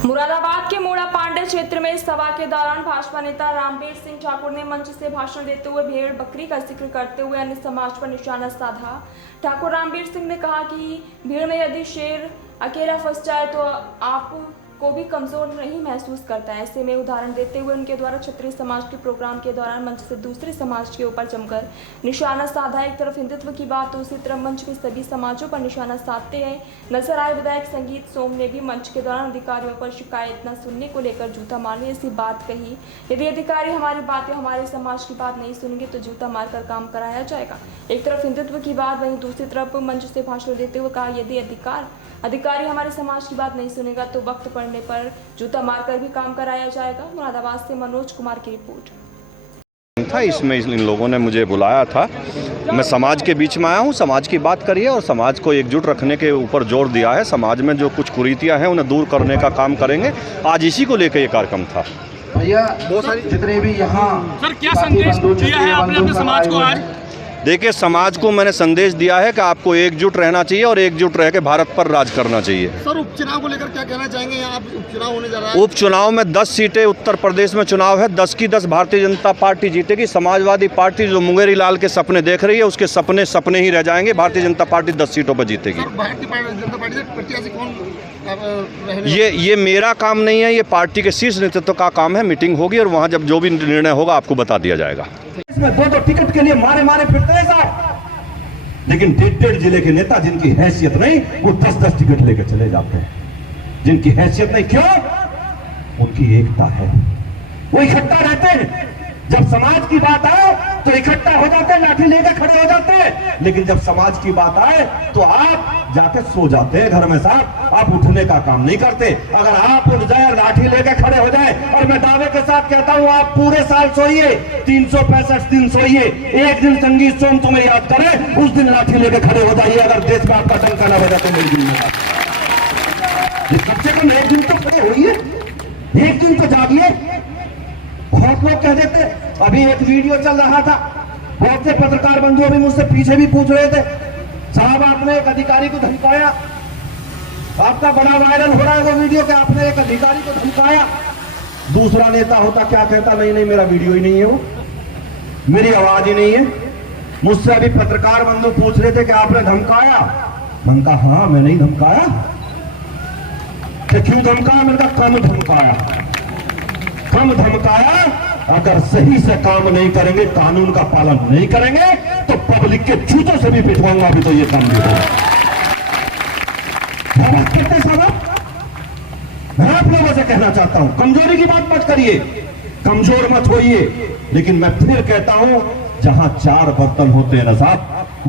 मुरादाबाद के मोड़ा पांडे क्षेत्र में सभा के दौरान भाजपा नेता रामवीर सिंह ठाकुर ने मंच से भाषण देते हुए भेड़ बकरी का जिक्र करते हुए अन्य समाज पर निशाना साधा। ठाकुर रामवीर सिंह ने कहा कि भीड़ में यदि शेर अकेला फंस जाए तो आप को भी कमजोर नहीं महसूस करता है। ऐसे में उदाहरण देते हुए उनके द्वारा क्षत्रिय समाज के प्रोग्राम के दौरान मंच से दूसरे समाज के ऊपर जमकर निशाना साधा। एक तरफ हिंदुत्व की बात तो दूसरी तरफ मंच में सभी समाजों पर निशाना साधते हैं नजर आए विधायक संगीत सोम ने भी मंच के दौरान अधिकारियों पर शिकायत न सुनने को लेकर जूता मारने जैसी बात कही। यदि अधिकारी हमारी बातें हमारे समाज की बात नहीं सुनेंगे तो जूता मारकर काम कराया जाएगा। एक तरफ हिंदुत्व की बात वहीं दूसरी तरफ मंच से भाषण देते हुए कहा यदि अधिकारी हमारे समाज की बात नहीं सुनेगा तो वक्त पड़ने पर जूता मारकर भी काम कराया जाएगा। मुरादाबाद से मनोज कुमार की रिपोर्ट था। इसमें इन लोगों ने मुझे बुलाया था, मैं समाज के बीच में आया हूँ। समाज की बात करिए और समाज को एकजुट रखने के ऊपर जोर दिया है। समाज में जो कुछ कुरीतियाँ हैं उन्हें दूर करने का काम करेंगे। आज इसी को लेकर ये कार्यक्रम था। भैया बहुत सारी जितने भी यहाँ सर क्या संदेश दिया है आपने अपने समाज को आज? देखिए, समाज को मैंने संदेश दिया है कि आपको एकजुट रहना चाहिए और एकजुट रह के भारत पर राज करना चाहिए। सर उपचुनाव को लेकर क्या कहना चाहेंगे? यहाँ उपचुनाव होने जा रहा है। उपचुनाव में 10 सीटें उत्तर प्रदेश में चुनाव है, 10 की 10 भारतीय जनता पार्टी जीतेगी। समाजवादी पार्टी जो मुंगेरी लाल के सपने देख रही है उसके सपने सपने ही रह जाएंगे। भारतीय जनता पार्टी 10 सीटों पर जीतेगी। ये मेरा काम नहीं है, ये पार्टी के शीर्ष नेतृत्व का काम है। मीटिंग होगी और वहाँ जब जो भी निर्णय होगा आपको बता दिया जाएगा। इसमें 2-2 टिकट के लिए मारे मारे फिरते हैं साहब, लेकिन 1.5 जिले के नेता जिनकी हैसियत नहीं वो 10-10 टिकट लेकर चले जाते हैं। जिनकी हैसियत नहीं, क्यों? उनकी एकता है, वो इकट्ठा रहते हैं। जब समाज की बात आए तो इकट्ठा हो जाते हैं, लाठी लेकर खड़े हो जाते हैं। लेकिन जब समाज की बात आए तो आप जाके सो जाते हैं घर में साहब, आप उठने का काम नहीं करते। अगर आप उठ जाए, लाठी लेकर खड़े हो जाए, और मैं दावे के साथ कहता हूं आप पूरे साल सोइए, 365 दिन सोइए, एक दिन संगीत सोम तुम्हें याद करे उस दिन लाठी लेकर खड़े हो जाइए। अगर देश में आपका डंका न बजा तो मेरी जिम्मेदारी। कम से कम एक दिन तो खड़े होइए, एक दिन तो जागिए। बहुत लोग कह देते, अभी एक वीडियो चल रहा था, बहुत से पत्रकार बंधुओं भी मुझसे पीछे भी पूछ रहे थे, साहब आपने एक अधिकारी को धमकाया, आपका बड़ा वायरल हो रहा है वो वीडियो कि आपने एक अधिकारी को धमकाया। दूसरा नेता होता क्या कहता, नहीं मेरा वीडियो ही नहीं है, वो मेरी आवाज ही नहीं है। मुझसे अभी पत्रकार बंधु पूछ रहे थे कि आपने धमकाया? मैंने कहा हाँ, मैंने ही धमकाया। क्यों धमकाया? मैंने कहा कम धमकाया, कम धमकाया। अगर सही से काम नहीं करेंगे, कानून का पालन नहीं करेंगे तो पब्लिक के जूतों से भी पिटवाऊंगा। अभी तो ये काम नहीं होगा। मैं आप लोगों से कहना चाहता हूं, कमजोरी की बात मत करिए, कमजोर मत होइए। लेकिन मैं फिर कहता हूं, जहां 4 बर्तन होते हैं ना साहब,